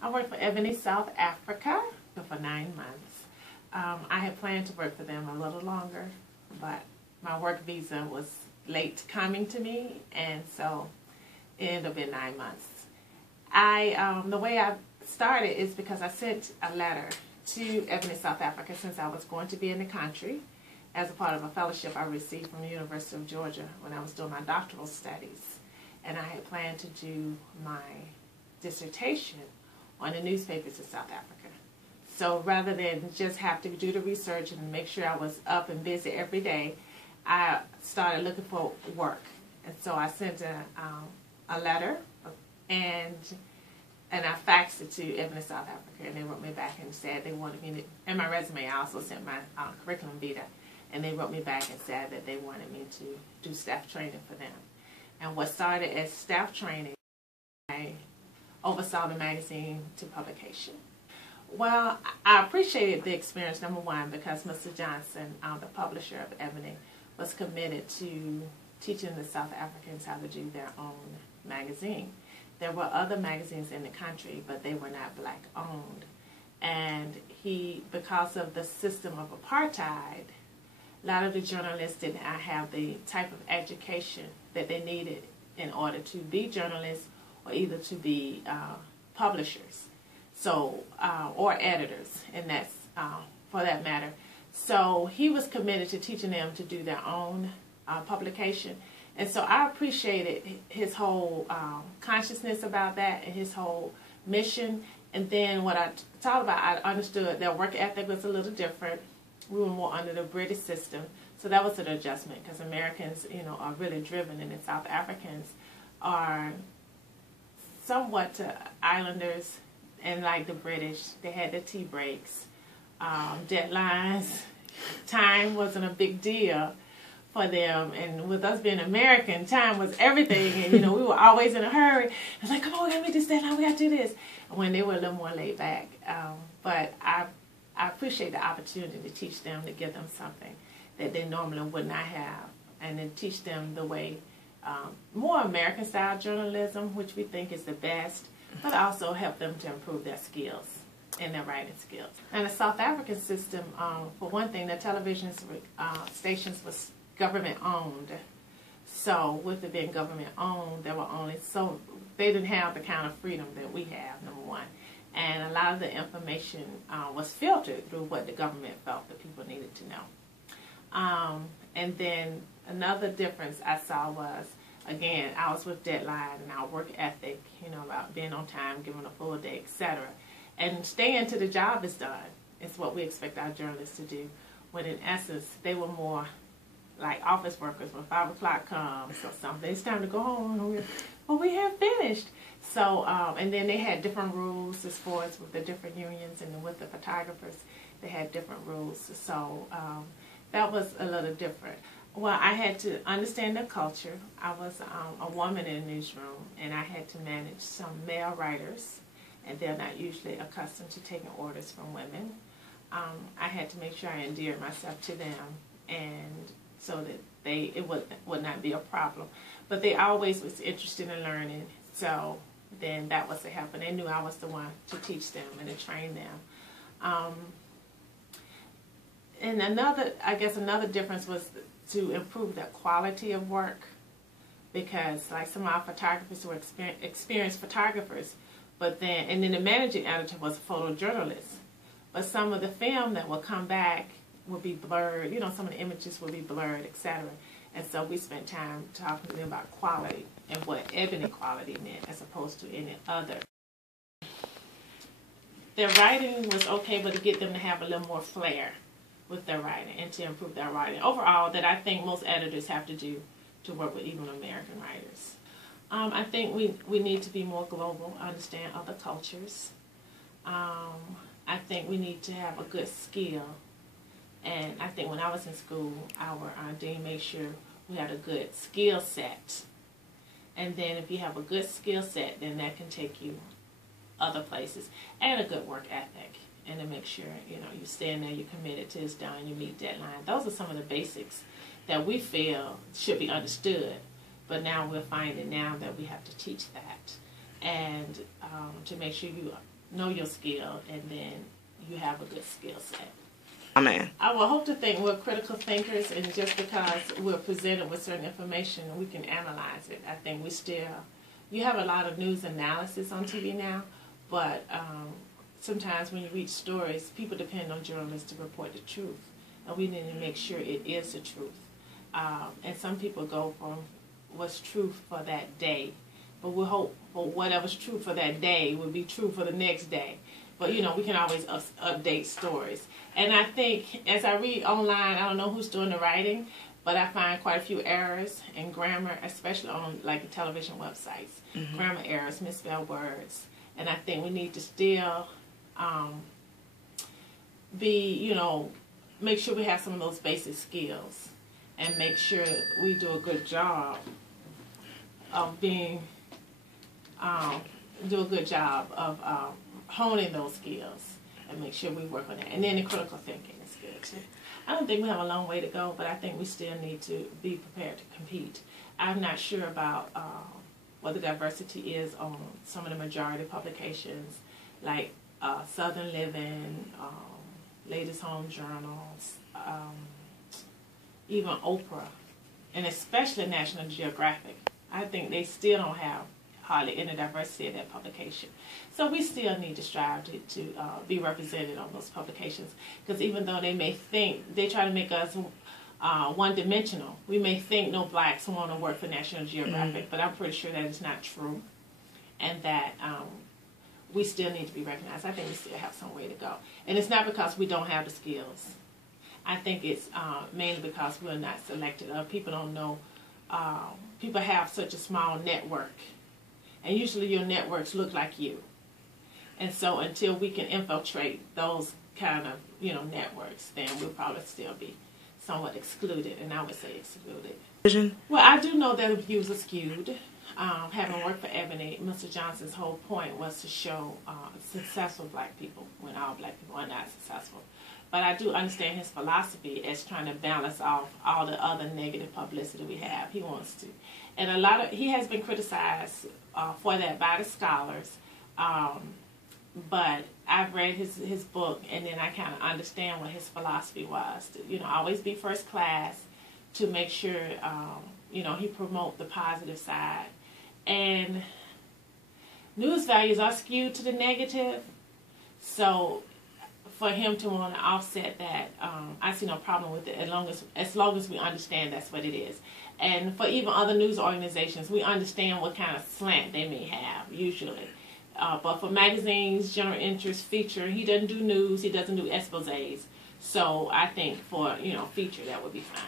I worked for Ebony South Africa for 9 months. I had planned to work for them a little longer, but my work visa was late coming to me, and so it ended up being 9 months. The way I started is because I sent a letter to Ebony South Africa since I was going to be in the country as a part of a fellowship I received from the University of Georgia when I was doing my doctoral studies. And I had planned to do my dissertation on the newspapers of South Africa. So rather than just have to do the research and make sure I was up and busy every day, I started looking for work. And so I sent a letter and I faxed it to Ebony South Africa, and they wrote me back and said they wanted me to, in my resume I also sent my curriculum vitae, and they wrote me back and said that they wanted me to do staff training for them. And what started as staff training, I oversaw the magazine to publication. Well, I appreciated the experience, number one, because Mr. Johnson, the publisher of Ebony, was committed to teaching the South Africans how to do their own magazine. There were other magazines in the country, but they were not black owned. And because of the system of apartheid, a lot of the journalists did not have the type of education that they needed in order to be journalists or either to be publishers, or editors, and that's for that matter. So he was committed to teaching them to do their own publication. And so I appreciated his whole consciousness about that and his whole mission. And then what I talked about, I understood their work ethic was a little different. We were more under the British system. So that was an adjustment because Americans, are really driven, and the South Africans are somewhat islanders, and like the British, they had the tea breaks, deadlines. Time wasn't a big deal for them, and with us being American, time was everything, and we were always in a hurry. It's like, come on, we gotta meet this deadline, we gotta do this. When they were a little more laid back, but I appreciate the opportunity to teach them, to give them something that they normally would not have, and then teach them the way, more American style journalism, which we think is the best, but also help them to improve their skills and their writing skills. And the South African system, for one thing, the television stations was government owned. So with it being government owned, there were they didn't have the kind of freedom that we have, number one. And a lot of the information was filtered through what the government felt that people needed to know. And then another difference I saw was, again, I was with deadline and our work ethic, about being on time, giving a full day, etc. And staying till the job is done is what we expect our journalists to do. When in essence, they were more like office workers. When 5 o'clock comes or something, it's time to go home. Well, we have finished. So, and then they had different rules as far as with the different unions, and with the photographers, they had different rules. So that was a little different. Well, I had to understand the culture. I was a woman in the newsroom, and I had to manage some male writers, and they're not usually accustomed to taking orders from women. I had to make sure I endeared myself to them, and so that it would not be a problem. But they always was interested in learning, so then that was the help, and they knew I was the one to teach them and to train them. And another difference was to improve the quality of work, because like some of our photographers were experienced photographers, and then the managing editor was a photojournalist. But some of the film that will come back will be blurred, some of the images will be blurred, etc. And so we spent time talking to them about quality and what Ebony quality meant as opposed to any other. Their writing was okay, but to get them to have a little more flair with their writing and to improve their writing. Overall, that I think most editors have to do to work with even American writers. I think we need to be more global, understand other cultures. I think we need to have a good skill. And I think when I was in school, our dean made sure we had a good skill set. And then if you have a good skill set, then that can take you other places. And a good work ethic. And to make sure, you stand there, you're committed to it's done, you meet deadline. Those are some of the basics that we feel should be understood. But now we're finding now that we have to teach that. And to make sure you know your skill, and then you have a good skill set. Amen. I would hope to think we're critical thinkers, and just because we're presented with certain information, we can analyze it. I think you have a lot of news analysis on TV now, but sometimes when you read stories, people depend on journalists to report the truth, and we need to make sure it is the truth. And some people go from what's true for that day, but we hope for whatever's true for that day will be true for the next day. But, you know, we can always update stories. And I think as I read online, I don't know who's doing the writing, but I find quite a few errors in grammar, especially on, like, the television websites. Mm-hmm. Grammar errors, misspelled words. And I think we need to still make sure we have some of those basic skills and make sure we do a good job of honing those skills and make sure we work on that. And then the critical thinking is good too. I don't think we have a long way to go, but I think we still need to be prepared to compete. I'm not sure about what the diversity is on some of the majority publications, like Southern Living, Ladies Home Journals, even Oprah, and especially National Geographic. I think they still don't have hardly any diversity in that publication. So we still need to strive to be represented on those publications, because even though they may think, they try to make us one-dimensional. We may think no blacks want to work for National Geographic, but I'm pretty sure that is not true, and that we still need to be recognized. I think we still have some way to go. And it's not because we don't have the skills. I think it's mainly because we're not selected. People don't know. People have such a small network. And usually your networks look like you. And so until we can infiltrate those kind of, networks, then we'll probably still be somewhat excluded, and I would say excluded. Well, I do know that views are skewed. Having worked for Ebony, Mr. Johnson's whole point was to show successful black people when all black people are not successful. But I do understand his philosophy as trying to balance off all the other negative publicity we have. He wants to. And he has been criticized for that by the scholars. But I've read his book, and then I kind of understand what his philosophy was. To, always be first class, to make sure, he promote the positive side. And news values are skewed to the negative. So for him to want to offset that, I see no problem with it as long as we understand that's what it is. And for even other news organizations, we understand what kind of slant they may have, usually. But for magazines, general interest, feature, he doesn't do news, he doesn't do exposés. So I think for, feature, that would be fine.